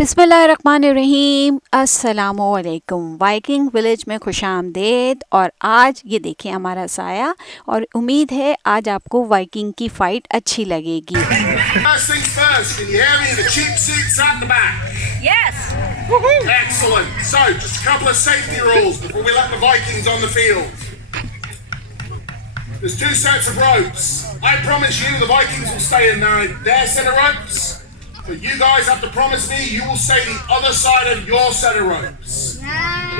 बिस्मिल्लाहिर्रहमानिर्रहीम, अस्सलामुअलैकुम। Viking village में खुशामदीद। और आज ये देखिए हमारा साया, और उम्मीद है आज आपको वाइकिंग की फाइट अच्छी लगेगी। First things first, can you hear me? The cheap seats at the back. Yes. Woohoo! Excellent. So, just a couple of safety rules before we let the Vikings on the field. There's two sets of ropes. I promise you the Vikings will stay in their set of ropes. But you guys have to promise me you will stay the other side of your set of ropes.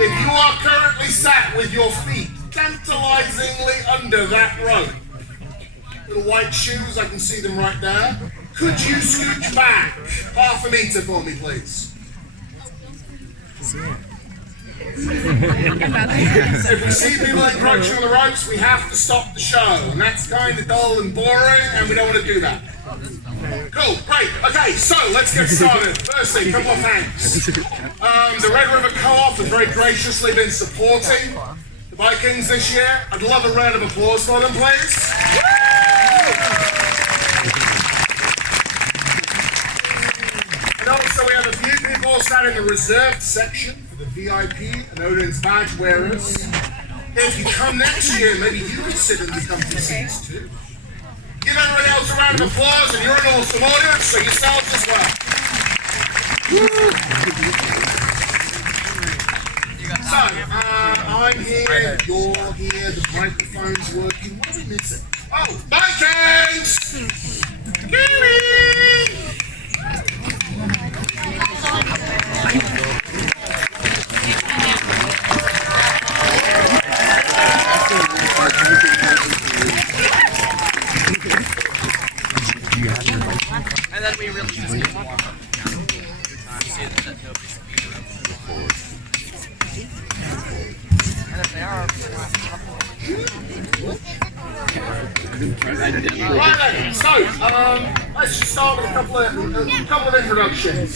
If you are currently sat with your feet tantalizingly under that rope, little white shoes, I can see them right there. Could you scooch back half a meter for me, please? If we see people encroaching on the ropes, we have to stop the show, and that's kind of dull and boring, and we don't want to do that. Cool, great. Okay, so let's get started. Firstly, a couple of thanks. The Red River Co-op has very graciously been supporting the Vikings this year. I'd love a round of applause for them, please. And also we have a few people sat in the reserved section for the VIP and Odin's badge wearers. If you come next year, maybe you could sit in the comfy seats too. Give everybody else a round of applause, and you're an awesome audience, so yourselves as well. So, I'm here, you're here, the microphone's working. What are we missing? Oh, Vikings! And then we really just get one. And if they are, Right then, so, let's just start with a couple of introductions.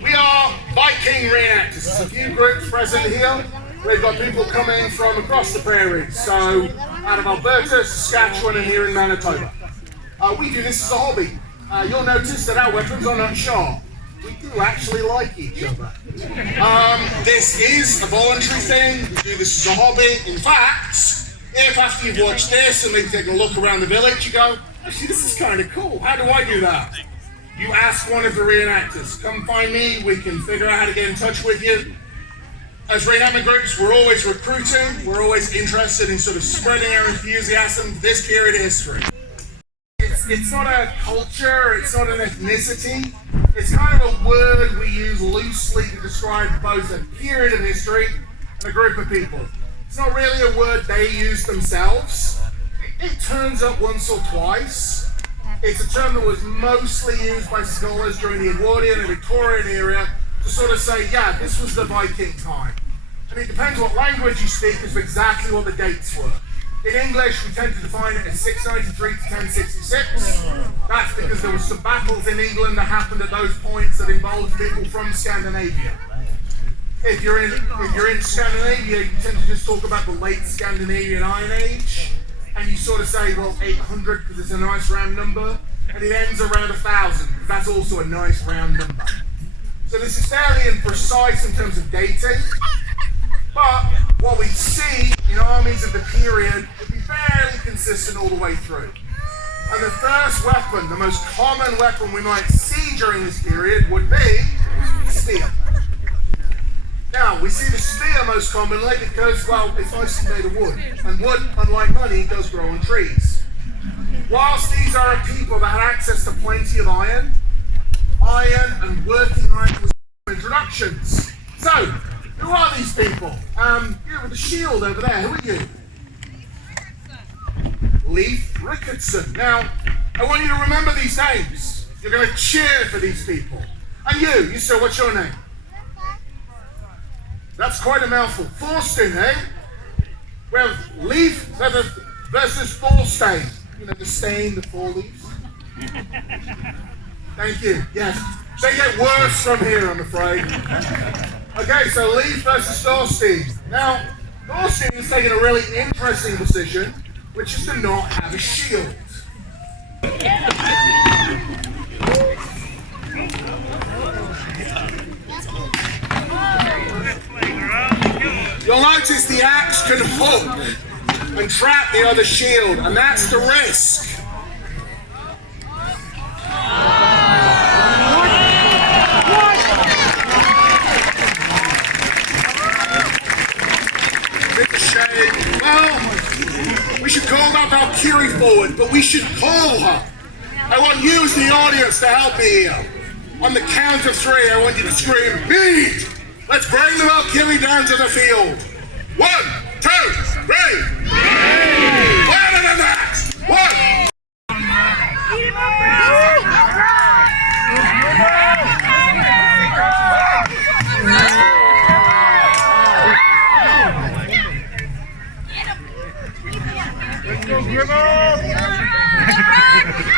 We are Viking reenactors. There's a few groups present here. We've got people coming from across the prairies, so out of Alberta, Saskatchewan, and here in Manitoba. We do this as a hobby. You'll notice that our weapons are not sharp. We do actually like each other. This is a voluntary thing. We do this as a hobby. In fact, if after you've watched this and maybe taken a look around the village, you go, actually this is kind of cool. How do I do that? You ask one of the reenactors. Come find me. We can figure out how to get in touch with you. As reenactment groups, we're always recruiting. We're always interested in sort of spreading our enthusiasm for this period of history. It's not a culture, it's not an ethnicity. It's kind of a word we use loosely to describe both a period of history and a group of people. It's not really a word they use themselves. It turns up once or twice. It's a term that was mostly used by scholars during the Edwardian and Victorian era to sort of say, yeah, this was the Viking time. And it depends what language you speak as to exactly what the dates were. In English, we tend to define it as 693 to 1066. That's because there were some battles in England that happened at those points that involved people from Scandinavia. If you're in Scandinavia, you tend to just talk about the late Scandinavian Iron Age, and you sort of say, well, 800 because it's a nice round number, and it ends around 1000 because that's also a nice round number. So this is fairly imprecise in terms of dating. But what we see in armies of the period would be fairly consistent all the way through. And the first weapon, the most common weapon we might see during this period would be the spear. Now, we see the spear most commonly because, well, it's mostly made of wood. And wood, unlike money, does grow on trees. Whilst these are a people that had access to plenty of iron and working iron was introductions. So, who are these people? You with the shield over there, who are you? Leif Rickardson. Now, I want you to remember these names. You're going to cheer for these people. And you sir, what's your name? That's quite a mouthful. Thorstein, eh? Well, Leif versus Thorstein. You know, the stain, the four leaves. Thank you, yes. They get worse from here, I'm afraid. Okay, so Leif versus Thorstein. Now, Thorstein is taking a really interesting decision, which is to not have a shield. notice the axe can hook and trap the other shield, and that's the risk. It's a shame. Well, we should call that Valkyrie forward, but we should call her. I want you as the audience to help me here. On the count of 3, I want you to scream, "Beat!" Let's bring the Valkyrie down to the field. 1, 2, 3. Louder than that. 1.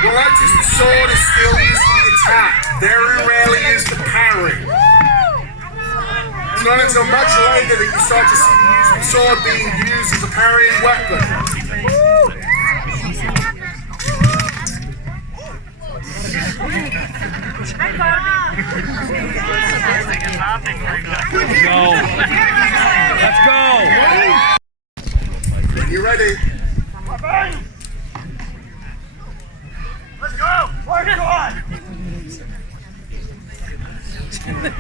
Well, notice the sword is still used for the attack. Very rarely used to parry. It's not until much later that you start to see the sword being used as a parrying weapon. Let's go. You ready? Let's go. Work it on.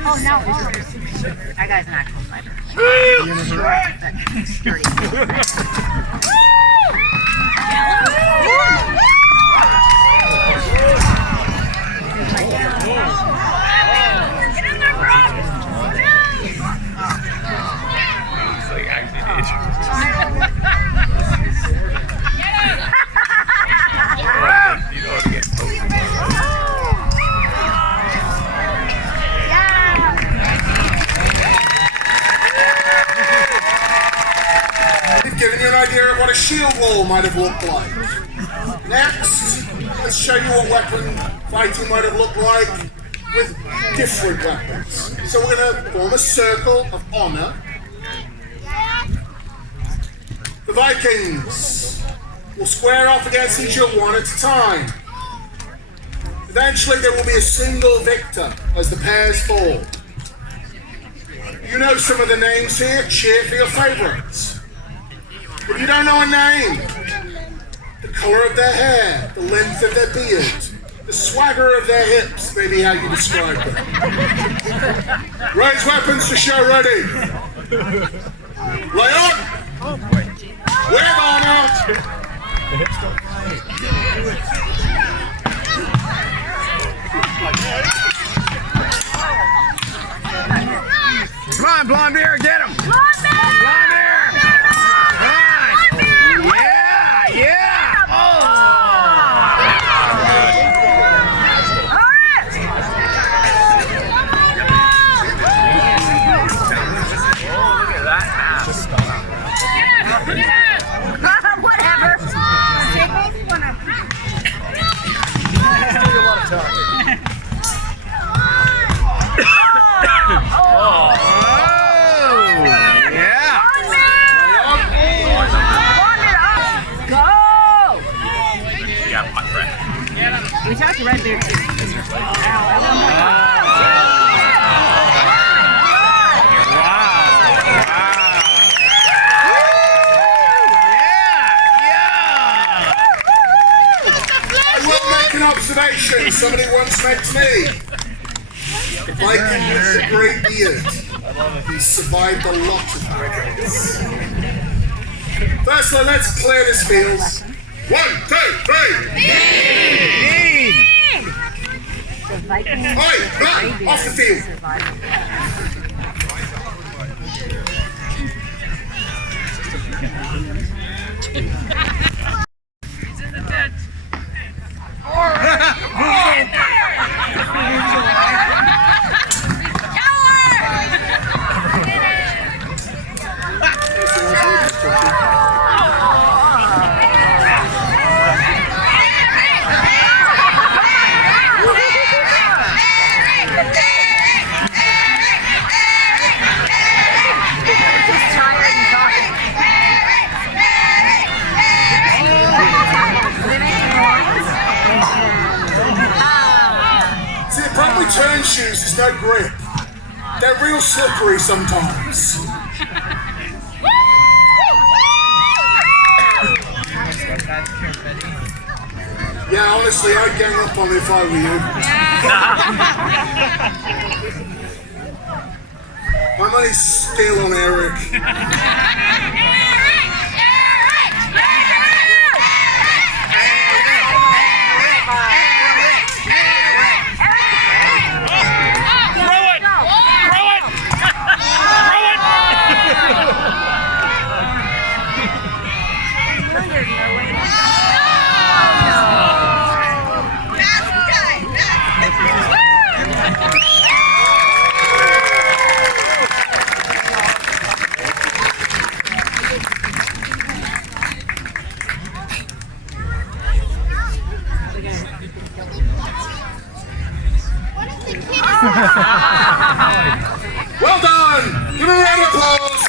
Oh, no. That guy's an actual fighter. Giving you an idea of what a shield wall might have looked like. Next, let's show you what weapon fighting might have looked like with different weapons. So we're going to form a circle of honor. The Vikings will square off against each other one at a time. Eventually there will be a single victor as the pairs fall. You know some of the names here, cheer for your favorites. If you don't know a name, the color of their hair, the length of their beard, the swagger of their hips may be how you describe them. Raise weapons to show ready. Lay on. With honor. Come on, blonde bear, get him. Blonde bear! Blonde bear. Yeah! Oh! Whatever. We talked to Red Beard too. Observation somebody once made to me. The Viking with a great beard. He survived a lot of dragons. Firstly, let's clear this field. 1, 2, 3. Oi, run! Off the field. He's in the tent. Turn shoes is no grip. They're real slippery sometimes. Yeah, honestly, I'd gang up on it if I were you. My money's still on Eric. Well done! Give a round of applause!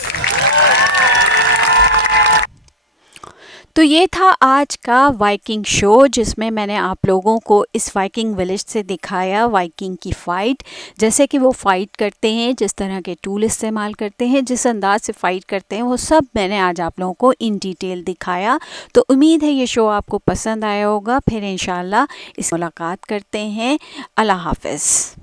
तो ये था आज का Viking show, जिसमें मैंने आप लोगों को इस वाइकिंग विलेज से दिखाया वाइकिंग की फ़ाइट, जैसे कि वो फ़ाइट करते हैं, जिस तरह के टूल इस्तेमाल करते हैं, जिस अंदाज से फ़ाइट करते हैं, वो सब मैंने आज आप लोगों को इन डिटेल दिखाया। तो उम्मीद है ये शो आपको पसंद आया होगा। फिर इंशाल्लाह इस मुलाकात करते हैं। अल्लाह हाफ़िज़।